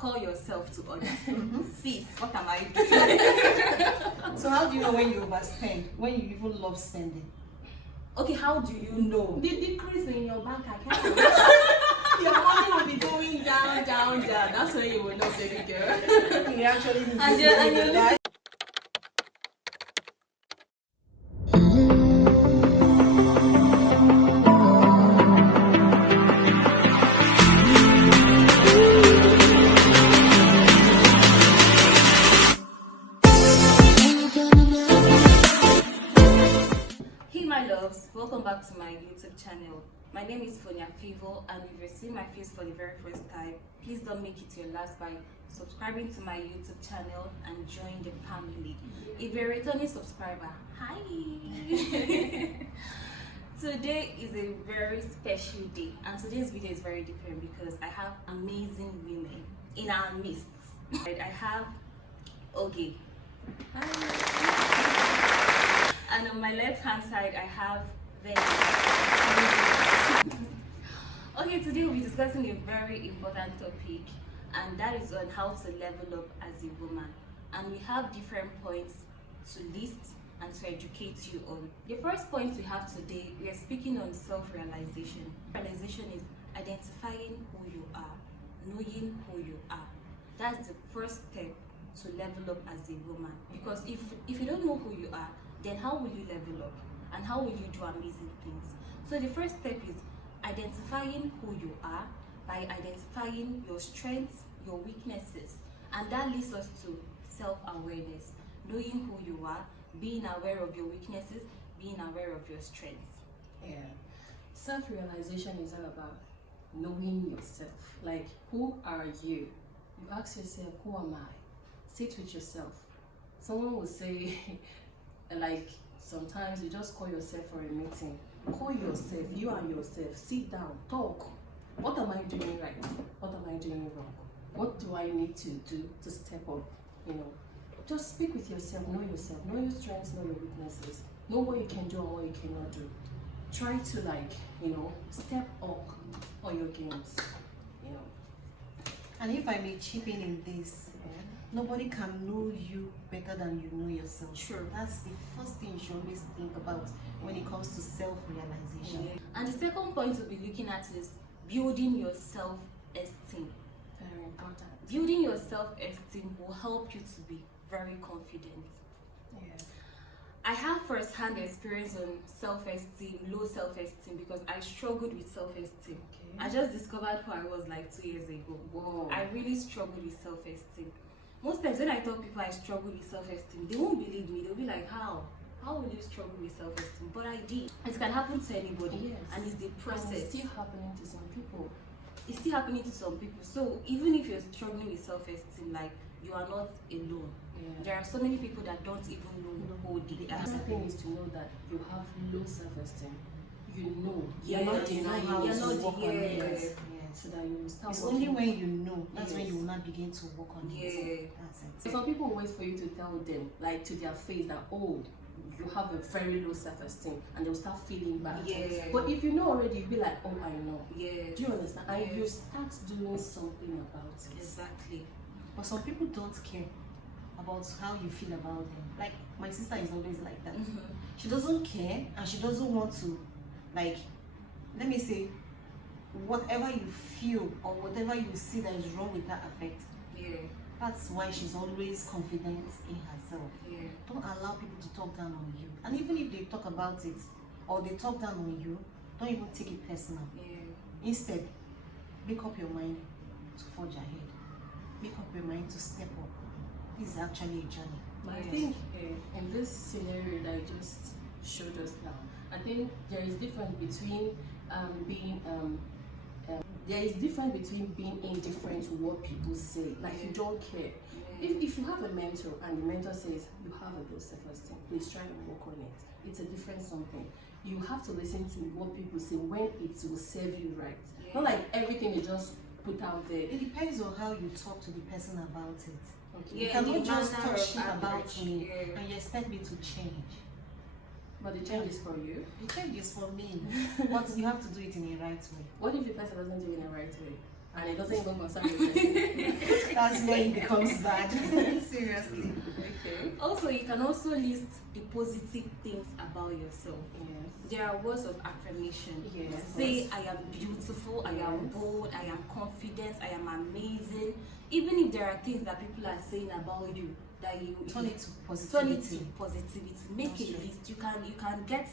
call yourself to order. Sis, what am I doing? So how do you know when you overspend? When you even love spending? Okay, how do you know? The decrease in your bank account. Your money will be going down, down, down. That's when you will not take it, girl. You actually need And you're that. Hey my loves, welcome back to my YouTube channel. My name is Fonia Favor, and if you're seeing my face for the very first time, please don't make it your last by subscribing to my YouTube channel and join the family. If you're a returning subscriber, hi! Today is a very special day, and today's video is very different because I have amazing women in our midst. I have Oge. And on my left hand side, I have Venus. Okay, today we'll be discussing a very important topic, and that is on how to level up as a woman. And we have different points to list and to educate you on. The first point we have today, we are speaking on self-realization. Realization is identifying who you are, knowing who you are. That's the first step to level up as a woman. Because if you don't know who you are, then how will you level up and how will you do amazing things? So the first step is identifying who you are by identifying your strengths, your weaknesses, and that leads us to self-awareness, knowing who you are, being aware of your weaknesses, being aware of your strengths. Yeah. Self-realization is all about knowing yourself. Like, who are you? You ask yourself, who am I? Sit with yourself. Someone will say, like, sometimes you just call yourself for a meeting. Call yourself, you and yourself, sit down, talk. What am I doing right? What am I doing wrong? What do I need to do to step up? Just speak with yourself, know your strengths, know your weaknesses, know what you can do and what you cannot do. Try to step up on your games, And if I may chip in this, nobody can know you better than you know yourself. Sure. That's the first thing you should always think about when it comes to self-realization. And the second point we'll be looking at is building your self-esteem. Very important. Building your self-esteem will help you to be very confident. Yeah. I have first-hand experience on self-esteem, low self-esteem, because I struggled with self-esteem. Okay. I just discovered who I was like 2 years ago. Whoa. I really struggled with self-esteem. Most times when I tell people I struggle with self-esteem, they won't believe me. They'll be like, how? How will you struggle with self-esteem? But I did. It can happen to anybody. Yes. And it's the process. And it's still happening to some people. It's still happening to some people. So even if you're struggling with self-esteem, like, you are not alone. Yeah. There are so many people that don't even know who they are. The other thing is to know that you have low self-esteem. You know. Yes. You're not denying how it. to work on it. Yes. Yes. So that you will start It's working. only when you know, that's when Yes. you will not begin to work on Yeah. it. That's So it. some people wait for you to tell them, like, to their face that, oh, you have a very low self-esteem, and they'll start feeling bad. Yeah. But if you know already, you'll be like, oh, I know. Yes. Do you understand? And Yes. you start doing something about it. Exactly. But some people don't care about how you feel about them. Like, my sister is always like that. She doesn't care, and she doesn't want to, like, let me say, whatever you feel or whatever you see that is wrong with that affect. Yeah. That's why she's always confident in herself. Yeah. Don't allow people to talk down on you. And even if they talk about it or they talk down on you, don't even take it personal. Yeah. Instead, make up your mind to forge ahead. Make up your mind to step up. This is actually a journey. But I Yes. think in this scenario that I just showed us now, I think there is difference between being indifferent to what people say, like you don't care. If you have a mentor and the mentor says you have a low self-esteem, please try and work on it. It's a different something. You have to listen to what people say when it will serve you right. Yeah. Not like everything you just put out there. It depends on how you talk to the person about it. Okay. You Yeah, cannot the just manner talk of shit about approach. me Yeah. and you expect me to change. But the change is for you. The change is for me, but you have to do it in the right way. What if the person doesn't do it in the right way? And it doesn't even concern the person? That's where it becomes bad. Seriously. Okay. Also, you can also list the positive things about yourself. Yes. There are words of affirmation. Yes. Say, I am beautiful, I am Yes. bold, I am confident, I am amazing. Even if there are things that people are saying about you that you Turn it to turn it to positivity. positivity. Make That's a true. list. You can get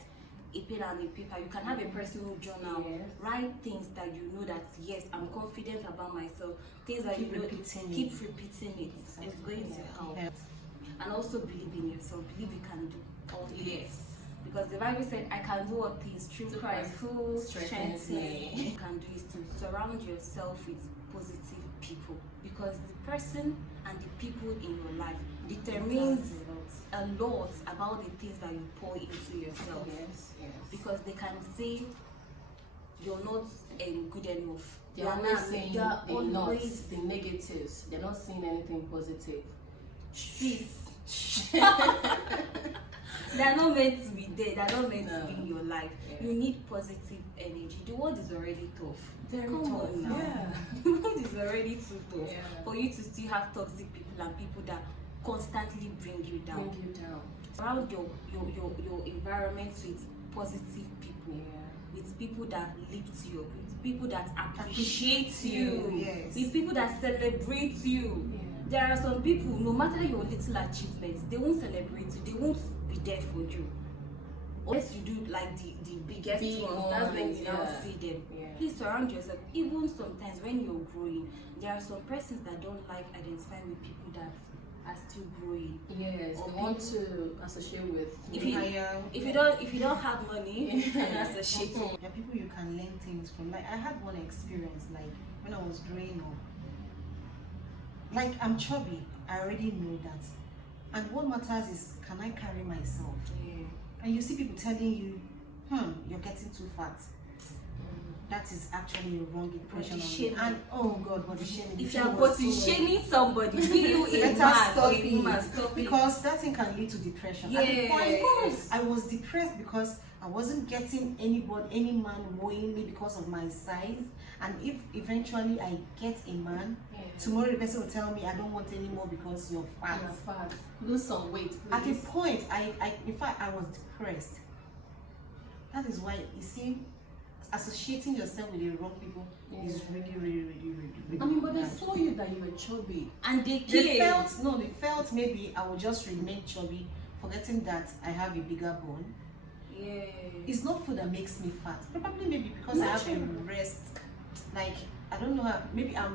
a pen and a paper. You can have a personal journal. Yes. Write things that you know that yes, I'm confident about myself. Things that Keep you know, repeating keep it. repeating it. It's Exactly. going to help. Yeah. And also believe in yourself. Believe you can do all things. Yes. Because the Bible said, I can do all things through Through Christ Christ who strengthens strengthens me. me. You can do is to surround yourself with positive people. Because the person and the people in your life determines a lot about the things that you pour into yourself. Yes. Yes. Because they can say you're not good enough. They're You are always not- saying you are the always nots, the negatives. They're not saying anything positive. sis. They're not meant to be there. They're not meant No. to be in your life. Yeah. You need positive energy. The world is already tough. Very Come tough. on now. Yeah. The world is already too tough Yeah. for you to still have toxic people and people that constantly bring you down. Bring you down. Surround your environment with positive people. Yeah. With people that lift you up, with people that appreciate Appreciate you, you, yes. with people that celebrate you. Yeah. There are some people, no matter your little achievements, they won't celebrate you, they won't be there for you. Unless you do like the biggest Big ones, that's when ones, you now yeah. see them. Yeah. Please surround yourself. Even sometimes when you're growing, there are some persons that don't like identifying with people that are still growing. Yes. Or They want to associate with. If you- Higher. If you don't have money, you can associate. There are people you can learn things from. Like I had one experience, like when I was growing up. Like I'm chubby, I already know that. And what matters is, can I carry myself? Yeah. And you see people telling you, you're getting too fat. That is actually a wrong impression Body of me. shaming. And oh God, body shaming. If The you're thing was body so- shaming somebody, be you a Better man stop or a woman, it, stop it. because that thing can lead to depression. At the Yes. point, I was depressed because I wasn't getting any man weighing me because of my size. And if eventually I get a man, Yeah. tomorrow the person will tell me I don't want any more because you're fat. You're fat. Lose some weight, At a please. point, in fact, I was depressed. That is why you see, associating yourself with the wrong people is really I mean, but they bad. saw you that you were chubby. And they They care. felt maybe I will just remain chubby, forgetting that I have a bigger bone. Yeah. It's not food that makes me fat. Probably maybe because I have a Naturally. rest. Like I don't know how. Maybe how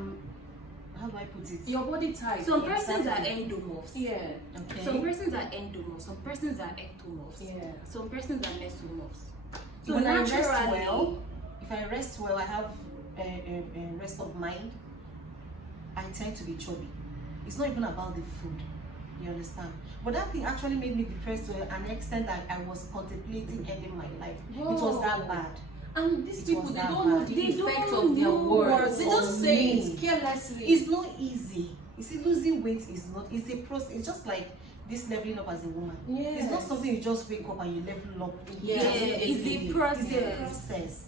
do I put it? Your body type. Some persons are Exactly. endomorphs. Yeah. Okay. Some persons are endomorphs. Some persons are ectomorphs. Yeah. Some persons are mesomorphs. So when I rest naturally, well, if I rest well, I have a rest of mind. I tend to be chubby. It's not even about the food. You understand? But that thing actually made me depressed to an extent that I was contemplating ending my life. It was that Whoa. bad. And these It people, was they that don't know bad. the They effect don't of their know words. They what just for say me. it carelessly. It's not easy. You see, losing weight is not. It's a process. It's just like this leveling up as a woman. It's not Yes. something you just wake up and you level up. Yeah, Yeah, it's easily. a process. It's a process.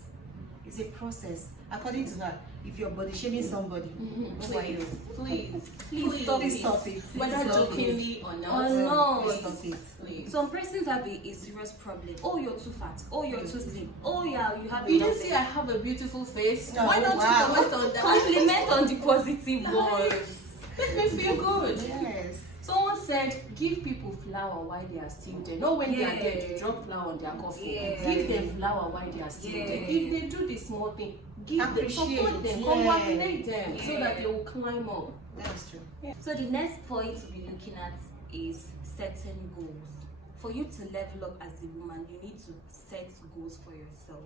It's a process. According to her, if you're body shaming somebody, who are you? Please stop Please it. stop it. Whether Please stop it. jokingly or not. Or not. Please stop it. Please. Some persons have a serious problem. Oh, you're too fat. Oh, you're too slim. Oh, yeah, you have. You a didn't lot see of- I have a beautiful face. No, Why not wow. you comment on that? Compliment on the positive Nice. words. Makes me feel good. Yes. Someone said, give people flower while they are still there. Not when they are Yeah. dead, drop flower on their coffin. Yeah. Give them flower while they are still Yeah. there. If they do the small thing, give them, Appreciate, support them, yeah. congratulate them so Yeah. that they will climb up. That's true. So the next point to be looking at is setting goals. For you to level up as a woman, you need to set goals for yourself.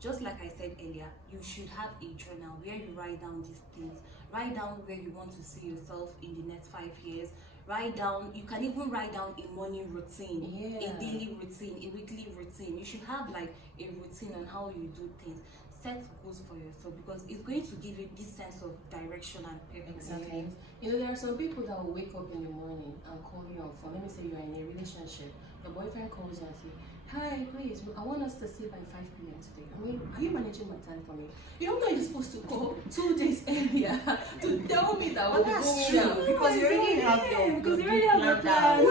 Just like I said earlier, you should have a journal where you write down these things. Write down where you want to see yourself in the next 5 years. Write down, you can even write down a morning routine, Yeah. a daily routine, a weekly routine. You should have like a routine on how you do things. Set goals for yourself because it's going to give you this sense of direction and purpose. Exactly. You know, there are some people that will wake up in the morning and call you on phone. Let me say you are in a relationship. Your boyfriend calls you and say, hi, please, I want us to see by 5 p.m. today. I mean, are you managing my time for me? You don't know you're supposed to call 2 days earlier to tell me that we're that's going true, out. because you already have your because you your already have your big plans.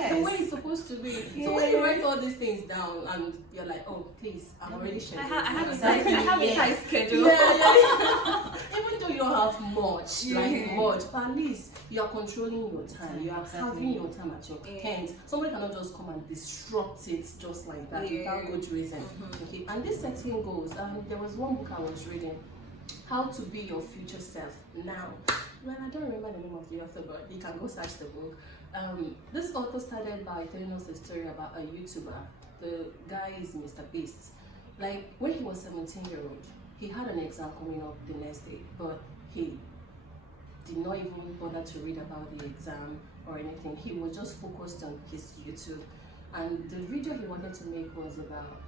That's the way Yes. it's supposed to be. Yeah. So when you write all these things down and you're like, oh, please, I'm already scheduled. I have Exactly, I have a yeah. tight schedule. Yeah. Even though you don't have much, like Yeah. much, but at least you are controlling your time. You are Exactly. having your time at your Yeah. hands. Somebody cannot just come and disrupt it just like that without good reason. Okay. And this setting goals. There was one book I was reading, How to Be Your Future Self Now. Well, I don't remember the name of the author, but you can go search the book. This author started by telling us a story about a YouTuber. The guy is Mr. Beast. Like when he was 17-year-old, he had an exam coming up the next day, but he did not even bother to read about the exam or anything. He was just focused on his YouTube. And the video he wanted to make was about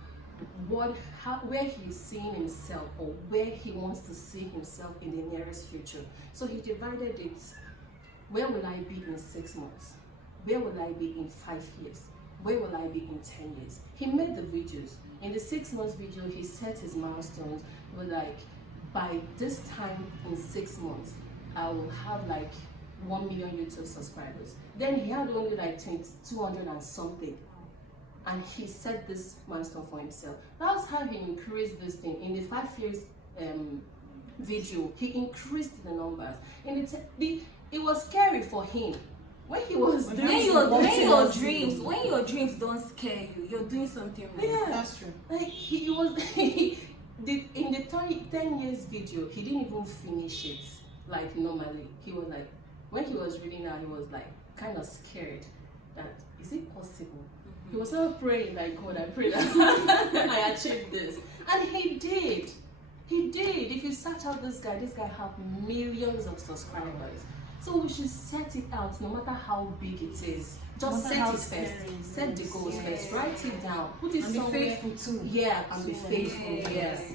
where he's seeing himself, or where he wants to see himself in the nearest future. So he divided it. Where will I be in 6 months? Where will I be in 5 years? Where will I be in 10 years? He made the videos. In the 6 months video, he set his milestones. But like, by this time in 6 months, I will have like 1 million YouTube subscribers. Then he had only like 200 and something. And he set this milestone for himself. That's how he increased this thing. In the 5 years video, he increased the numbers. It was scary for him. When he was When doing your dreams don't scare you, you're doing something wrong. Yeah. That's true. Like he was in the 10 years video, he didn't even finish it like normally. He was like, when he was reading out, he was like kind of scared that is it possible? He was not praying like, God, I pray that I achieved this. And he did. He did. If you search out this guy have millions of subscribers. So we should set it out no matter how big it is. Just set it first. Set the goals first. Write it down. Put it And be somewhere. faithful too. Yeah, and be faithful. Yes.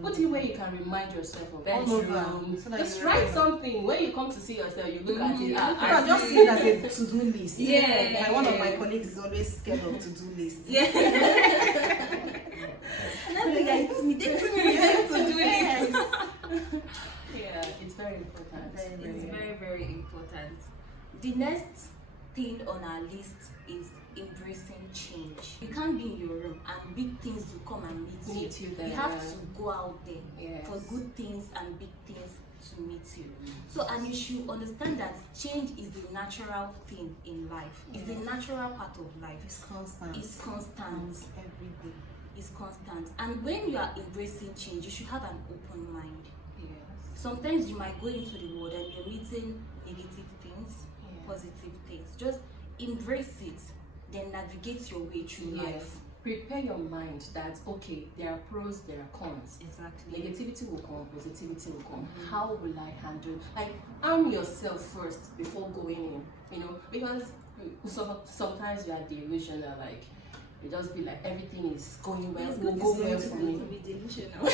Put it where you can remind yourself of All over. bedroom. So that Just you write remember. something. When you come to see yourself, you look at it. You can just see it as a to-do list. Yeah. Like one of my colleagues is always scared of to-do lists. Yeah. Nothing that intimidates me with to do it. Yeah, it's very important. It's very, very important. The next thing on our list is embracing change. You can't be in your room and big things will come and meet you. there. You have to go out there Yes. for good things and big things to meet you. So, and you should understand that change is a natural thing in life. It's a natural part of life. It's constant. It's constant. Every day. It's constant. And when you are embracing change, you should have an open mind. Yes. Sometimes you might go into the world and you're meeting negative things, positive things. Just embrace it, then navigate your way through Yes. life. Prepare your mind that okay, there are pros, there are cons. Exactly. Negativity will come, positivity will come. How will I handle? Like, arm yourself first before going in. You know, because sometimes you are delusional. Like, you just be like everything is going well, will go well for me. be delusional.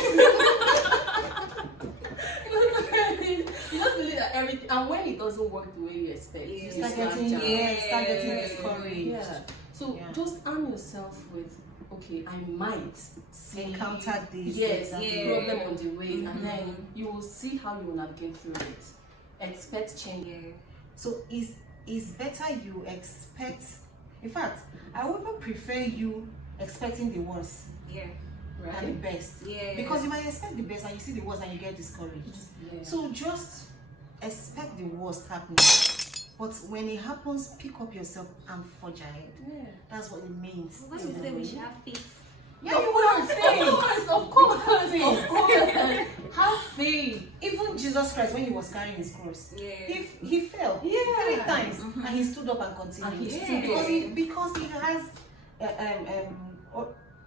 You just believe that everything, and when it doesn't work the way you expect, you Yeah. start Start getting getting discouraged. Yeah. So Yeah. just arm yourself with, okay, I might see Encounter this. yes, Yeah. problem on the way, and then you will see how you will navigate through it. Expect change. Yeah. So it's better you expect. In fact, I would even prefer you expecting the worst Yeah. than the best. Yeah. Because you might expect the best and you see the worst and you get discouraged. Yeah. So just expect the worst happening. But when it happens, pick up yourself and forge ahead. yeah. That's what it means. What you say we should have faith? Yeah, you will have faith. Of course. Have faith. Even Jesus Christ, when he was carrying his cross, Yeah. he fell Yeah. 3 times and he stood up and continued. And he stood Because he has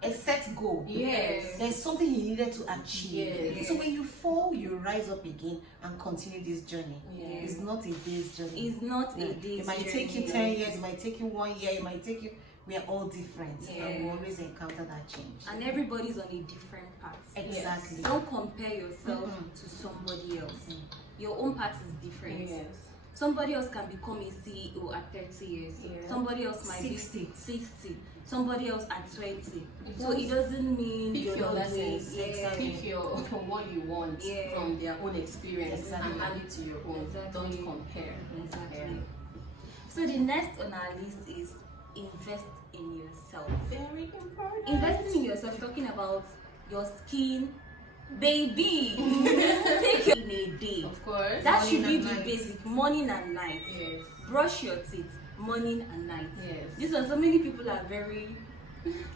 a set goal. Yes. There's something he needed to achieve. Yes. So when you fall, you rise up again and continue this journey. Yes. It's not a day's journey. It's not a Yeah. day. It might take you 10 years, it might take you 1 year, it might take you. We are all different, Yeah. and we always encounter that change. And everybody's on a different path. Exactly. Don't compare yourself Mhm. to somebody else. Your own path is different. Yes. Somebody else can become a CEO at 30 years. Yeah. Somebody else might 60. be 60. somebody else at 20. So Don't it doesn't mean pick you're your not doing lessons, exactly. pick your what you want Yeah. from their own experience Exactly. and add it to your own. Exactly. Don't compare. Exactly. So the next on our list is invest in yourself. Very important. Investing in yourself, talking about your skin, baby. Take it in a day. Of course. That should be Morning and the night. basic. Morning and night. Yes. Brush your teeth. Morning and night. Yes. This one, so many people are very.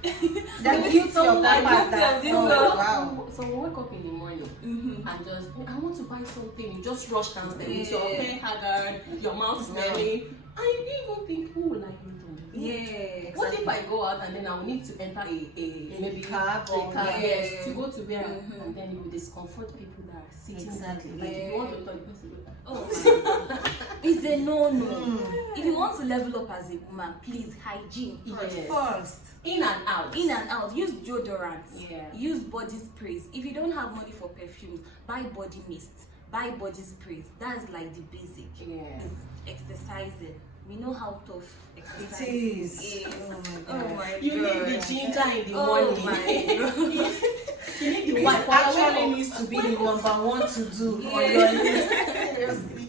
They're guilty of that part. guilty of this Oh, one. wow. So we wake up in the morning Mm-hmm. and just, I want to buy something. You just rush downstairs with Yeah. your hair haggard, your mouth smelling, and you didn't even think, who will like me from the Yeah. What if I go out and then I will need to enter a maybe cab a or- cab, Yeah. yes, to go to where, Mhm. and then you will discomfort people that are sitting. Exactly. Like if Yeah. you want to talk, you have to go. Oh my. It's a no-no. Mm. If you want to level up as a woman, please hygiene first. Yes. First. In and out. In and out. Use deodorant. Yeah. Use body sprays. If you don't have money for perfumes, buy body mist. Buy body sprays. That's like the basic. Yeah. It's exercising. We know how tough exercise It is. is. Oh my Oh God. my You God. need the ginger in the Oh morning. my God. You need the This white. actually needs to be the number one to do on Yeah. your list. Seriously.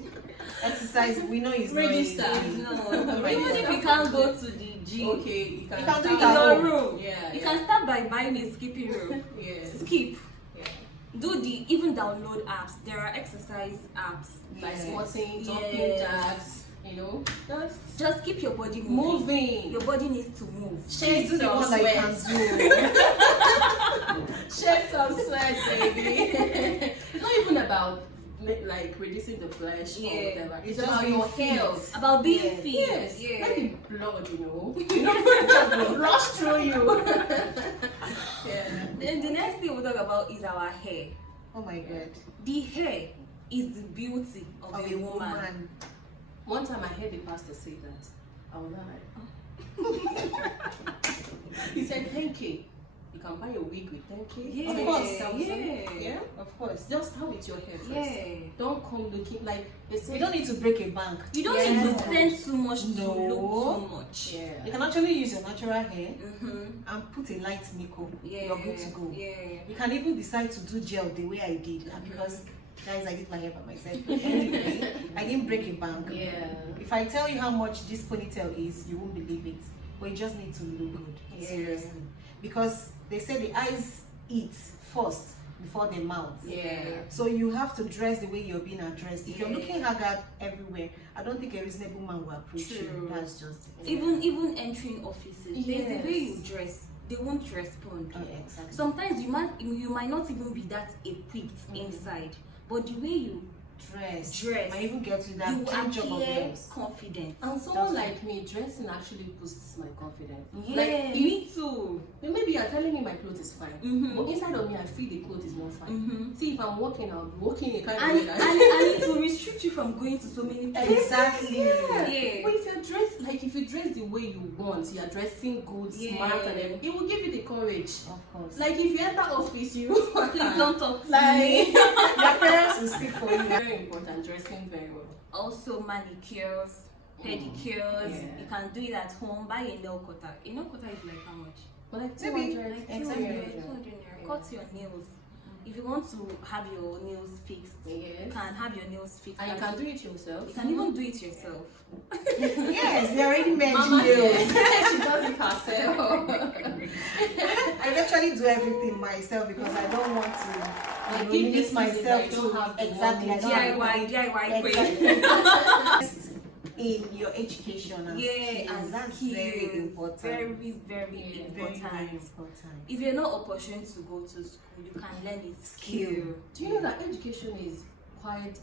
Exercise, we know it's Register. not easy. No. Oh my Even God. if you can't go to the gym, Okay, you can, You can do in it at your home. room, Yeah, you yeah. can start by buying a skipping rope. Yes. Skip. Yeah. Even download apps. There are exercise apps. Like Yes. squatting, jumping Yes. jacks, you know. Just keep your body moving. Moving. Your body needs to move. Shake Do the some one that you can sweat. do. Shed some sweat, baby. It's not even about like reducing the flesh or Yeah. whatever. It's It's just about being your fit. health. About being Yeah. fit. Yes. Yeah. Let the blood, you know. Rush through you. Yeah. Then the next thing we'll talk about is our hair. Oh my God. The hair is the beauty of Of a woman. One time I heard the pastor say that. I was like, oh. He said 10K. You can buy a wig with 10K. Yeah. Of course. Yeah. Yeah. Of course. Just start with your hair first. Yeah. Don't come looking like they say. You don't need to break a bank. You don't Yeah. need to spend too much to No. look too much. Yeah. You can actually use your natural hair Mm-hmm. and put a light makeup. Yeah. You're good to go. Yeah. You can even decide to do gel the way I did, and because guys, I did my hair by myself. Anyway, I didn't break a bank. Yeah. If I tell you how much this ponytail is, you won't believe it. But you just need to look good. Yeah. Seriously. Because they say the eyes eat first before the mouth. Yeah. So you have to dress the way you're being addressed. If you're Yeah. looking haggard everywhere, I don't think a reasonable man will approach you. True. That's just it. Even entering offices, there's the Yes. way you dress. They won't respond. Oh, exactly. Sometimes you might not even be that equipped inside, but the way you dress, Might even get you that you clean job of appear yours. confident. And someone That's like me, dressing actually boosts my confidence. Yeah, Like, me too. maybe you're telling me my clothes is fine, Mhm. but inside of me, I feel the clothes is not fine. Mhm. See, if I'm walking, I'll be walking in a kind And, of and, way and it will restrict you from going to so many places. Exactly. Yeah. But if you're dressed, like if you dress the way you want, you're dressing good, Yeah. smart, and everything, it will give you the courage. Of course. Like if you enter office, you Please don't talk to like me. Your parents will speak for you. very important, dressing very well. Also manicures, pedicures. Yeah. You can do it at home. Buy a nail cutter. A nail cutter is like how much? But like Maybe, 200, Like Exactly. 200 naira. Cut your nails. If you want to have your nails fixed, you Yes. can have your nails fixed. And you can do it yourself. You can even do it yourself. Yes, they already mentioned Mama, nails. yes. She does it herself. I eventually do everything myself because I don't want to Like, limit give myself excuses that you to don't have the exactly. I money. don't have DIY queen. Exactly. In your education and Yeah, skills, and that's skills. very important. Very, very Yeah, very, important. very important. If you're not opportune to go to school, you can learn it skill. Do you know that education is quite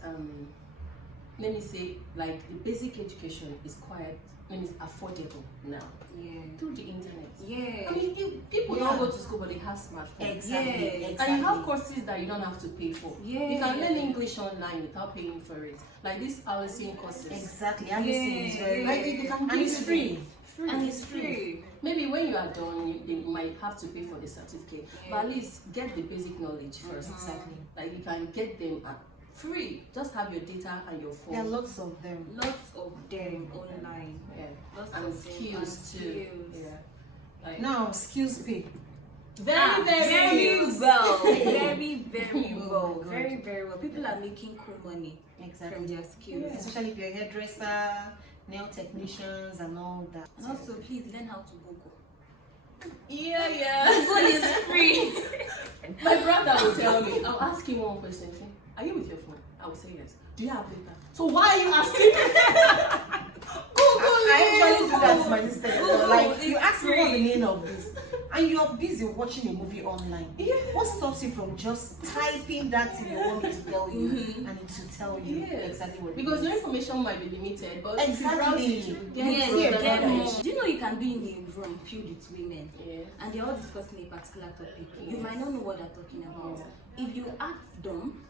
let me say, like the basic education is quite, let me say, affordable now Yeah. through the internet. Yeah. I mean, if people Yeah. don't go to school, but they have smartphones. Exactly. Yeah. Exactly. And you have courses that you don't have to pay for. Yeah. You can learn English online without paying for it. Like these Alison courses. Exactly. Everything is very Yeah. Like they can and give it's you free. Free. And it's free. Maybe when you are done, they might have to pay for the certificate. Yeah. But at least get the basic knowledge first. Exactly. Like you can get them at free. Just have your data and your phone. There are lots of them. Lots of them online. Yeah. Lots And of them skills and too. skills. Yeah. Like, Now, skills pay. very, very skills. well. Very, very Oh well. my God. Very, very well. People are making cool money from Exactly. their skills. Yeah. Especially if you're a hairdresser, nail technicians, and all that. And also, please learn how to Google. Yeah. Google is free. My brother will tell me, I'll ask him one question. Say, are you with your phone? I will say yes. Do you have data? So why are you asking me? I actually do that to my sister. Google Like, is you ask me what's the free. meaning of this, and you're busy watching a movie online. Yeah. What stops you from just typing that thing you want me to tell you, Mhm. and it will tell you Yes. exactly what it Because your means. information might be limited, but Exactly. if you browse it, you Yes, get Yeah, get yeah. more. Do you know you can be in a room filled with women Yes. and they're all discussing a particular topic? You Yes. might not know what they're talking about. If you act dumb,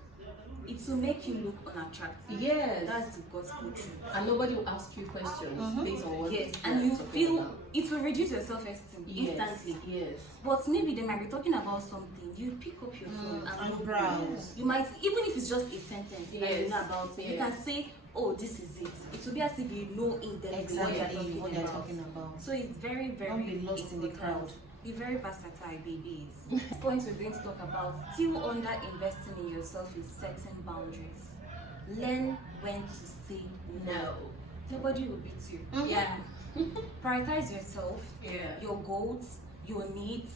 it will make you look unattractive. Yes. That's the gospel truth. And nobody will ask you questions based on what Yes, you and are you talking feel about. it will reduce your self-esteem Yes. instantly. Yes. But maybe they might be talking about something. You pick up your phone and Google. browse. You might, even if it's just a sentence that you Yes. know about, you Yes. can say, "Oh, this is it." It will be as if you know in depth Exactly what what they're they're talking talking about. about. So it's very, very Don't be lost in the important. crowd. Be very versatile, babies. Next point we're going to talk about, still under investing in yourself, is setting boundaries. Learn when to say no. Nobody will beat you. Yeah. Prioritize yourself, Yeah. your goals, your needs.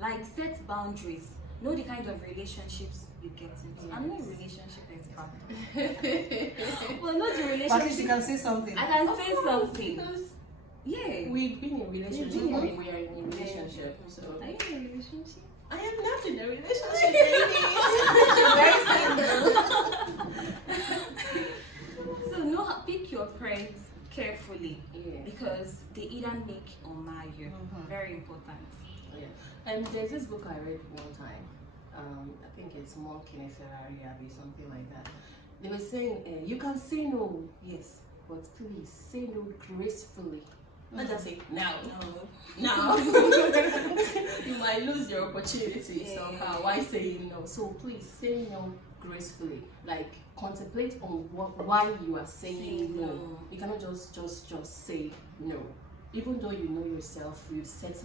Like, set boundaries. Know the kind of relationships you get into. I'm not a relationship expert. Well, not the But at least you relationship. can say something. I can say something. Because Yeah. we've been in a relationship, We've been or in- we are in a relationship. So Are you in a relationship? I am not in a relationship, ladies. So pick your friends carefully Yeah. because they either make or mar you. Mhm. Very important. Yeah. And there's this book I read one time. I think it's Monk in a Ferrari, Abbey, something like that. They were saying, you can say no, yes, but please say no gracefully. Not just say no. No. You might lose your opportunity Yeah. somehow. Why saying no? So please say no gracefully. Like, contemplate on why you are saying no. You cannot just say no. Even though you know yourself, you've set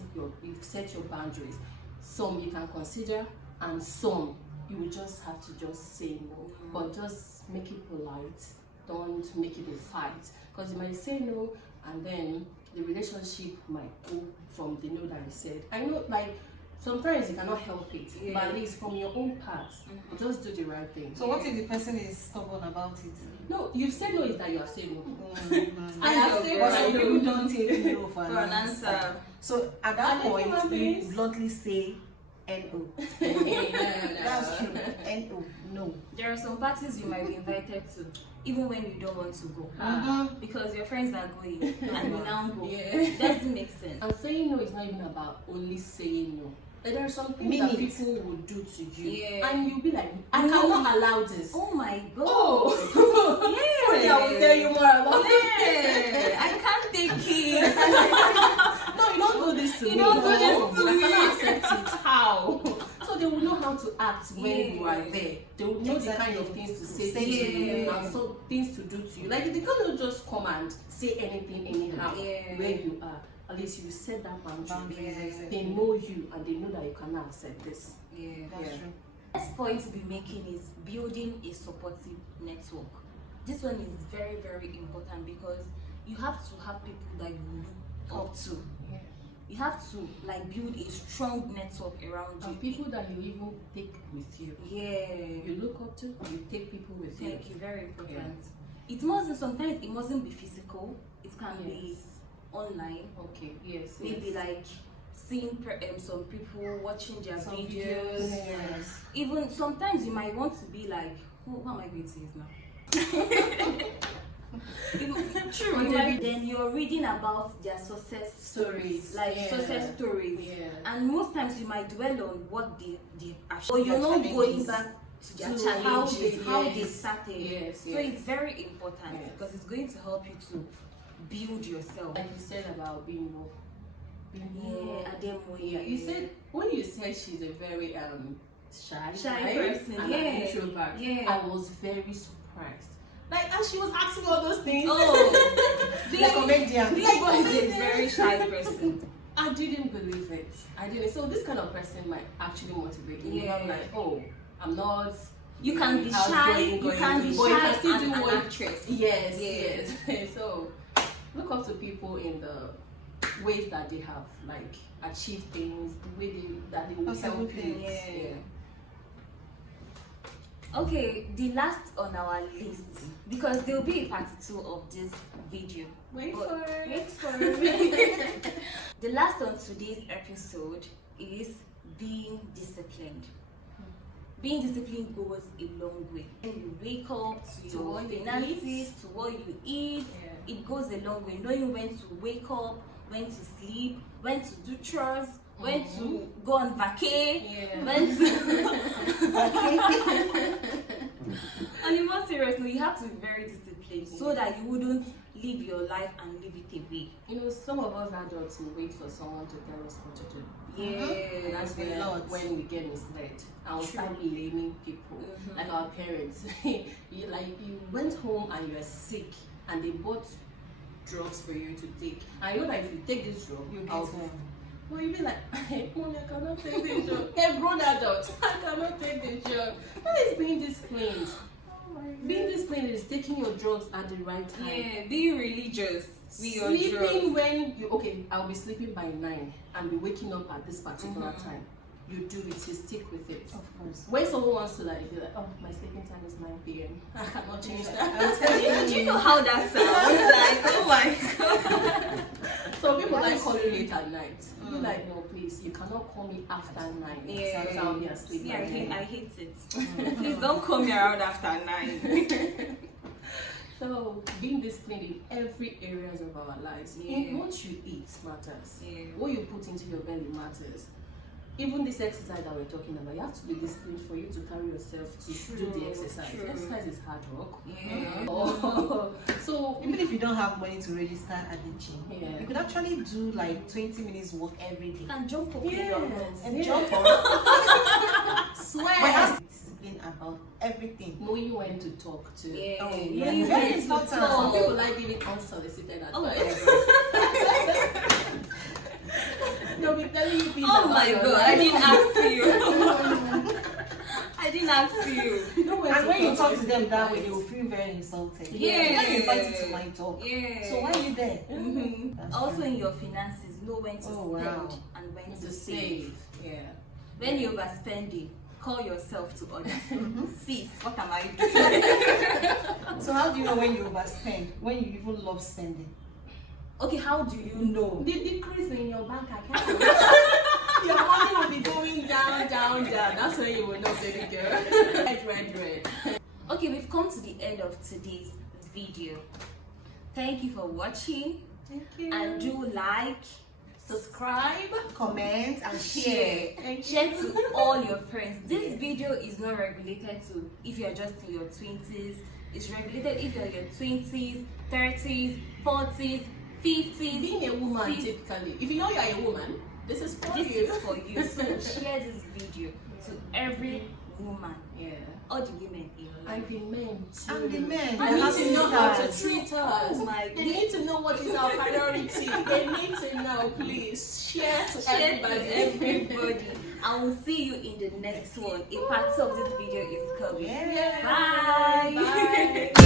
your boundaries. Some you can consider, and some you will just have to just say no. But just make it polite. Don't make it a fight, because you might say no, and then the relationship might go from the no that you said. I know, like, sometimes you cannot help it, but at least from your own part, just do the right thing. So what if the person is stubborn about it? No, you've said no is that you are saying no. I have said but no. some people don't take no for For an answer. So at that And point, human you beings- bluntly say no. That's true. No. No. There are some parties you might be invited to, even when you don't want to go. Because your friends are going and you now go. Yeah. Doesn't make sense. And saying no is not even about only saying no. Like, there are some things Mean that it. people will do to you, Yeah. and you'll be like, I No. cannot allow this. Oh my god. Oh, Yeah. I will tell you more about Yeah. I can't take it. No, you don't do this to You me. don't do this No, to I me. cannot accept it. How? So they will know how to act when you are Yeah. there. They will know the kind of Exactly. things to say Say to to you you. and so things to do to you. Like, they cannot just come and say anything anyhow Yeah. where you are. At least you set that boundary. Boundaries, They know you and they know that you cannot accept this. Yeah. That's Yeah. true. Next point to be making is building a supportive network. This one is very, very important because you have to have people that you look up to. Yeah. You have to like build a strong network around you. And people that you even take with you. Yeah. You look up to, you take people with you. Thank you. Very important. It mustn't. Sometimes it mustn't be physical. It can be Yes. online. Okay, yes. Maybe yes. like seeing some people watching their Some videos. Yes. Even sometimes you might want to be like, who am I going to use now? True. Then you're reading about their success stories, like Yeah. success stories, Yeah. and most times you might dwell on what they achieved, or Their you're not going challenges. back to their To challenges, how they yes. started. Yes, So yes. it's very important Yes. because it's going to help you to build yourself. Like you said about Bimbo. Yeah, Ademo. Yeah, you said when you said she's a very shy Shy person, and yeah. an introvert, Yeah. I was very surprised. Like, and she was asking all those things. Oh, Like comedian. Bimbo is a very shy person. I didn't believe it. I didn't. So this kind of person might actually motivate me. Yeah. I'm like, oh, I'm not. You can be shy. outgoing, You going, can be but you shy can still and do an what- actress. Yes, Yes. yes. So look up to people in the ways that they have like achieved things, the way that they will That's help you. everything. Yeah. Okay, the last on our list, because there will be a part 2 of this video. Wait But for it. wait for it. The last on today's episode is being disciplined. Being disciplined goes a long way. When you wake up to To your what you finances, eat. to what you eat, Yeah. it goes a long way. Knowing when to wake up, when to sleep, when to do chores, when to go on vacay, Yeah. when to on a more serious note, you have to be very disciplined so that you wouldn't live your life and live it away. You know, some of us adults will wait for someone to tell us what to do. And that's A where, lot. when we get misled and we True. start blaming people, like our parents. you went home and you are sick and they bought drugs for you to take. And you know that if you take this drug, You get I'll- home. well, you'll be like, hey, Mommy, I cannot take this drug. Hey, grown adult, I cannot take this drug. That is being disciplined. Being disciplined is taking your drugs at the right time. Yeah, being religious. Be your Sleeping drugs. when you I'll be sleeping by 9 and be waking up at this particular time. You do it, you stick with it. Of course. When someone wants to like be like, oh, my sleeping time is 9 p.m. I cannot change I'm that. telling Do you know how that sounds? Like, oh my god. So people like That's calling true. late at night. You be like, no, please, you cannot call me after 9. Yeah. So I'll be asleep. Yeah, by I 9. hate it. Please don't call me around after 9. So being disciplined in every areas of our lives. Yeah. What you eat matters. Yeah. What you put into your belly matters. Even this exercise that we're talking about, you have to be disciplined for you to carry yourself to do True, the exercise. true. Exercise is hard work. Yeah. Oh. So Even if you don't have money to register at the gym, Yeah. you could actually do like 20 minutes walk every day. And jump up in Yes. your house. And Yeah. jump on. swear. But have discipline about everything. Knowing when to talk to. Yeah. Oh, You yeah. know, you Very want to important. Some talk. people like giving unsolicited Oh my advice. They'll be telling you things Oh about my your god, life. I didn't ask you. I didn't ask you. You know when And to when you talk with to them that way, advice. they will feel very insulted. Yeah. They invite you to my talk. Yeah. So why are you there? Mhm. That's Also true. in your finances, know when to Oh, spend wow. and when To to save. save. Yeah. When you're overspending, call yourself to order. Mhm. Sis, what am I doing? So how do you know when you overspend? When you even love spending? Okay, how do you know? The decrease in your bank account. Your money will be going down, down, down. That's when you will know, baby girl. Red. Okay, we've come to the end of today's video. Thank you for watching, Thank you. and do like, subscribe, Comment and share. Thank Share you. to all your friends. This video is not regulated to if you're just in your 20s. It's regulated if you're in your 20s, 30s, 40s, 50s. Being a woman, 60s. typically, if you know you are a woman, this is for This you. is for you. So share this video to every woman, Yeah. all the women in your life. And the men too. And the men. They They need have to know how to sisters. treat us. Oh my They need to know what is our priority. They need to know, please. Share to Share to everybody. everybody. I will see you in the next one. A part of this video is coming. Yeah. Bye. Bye.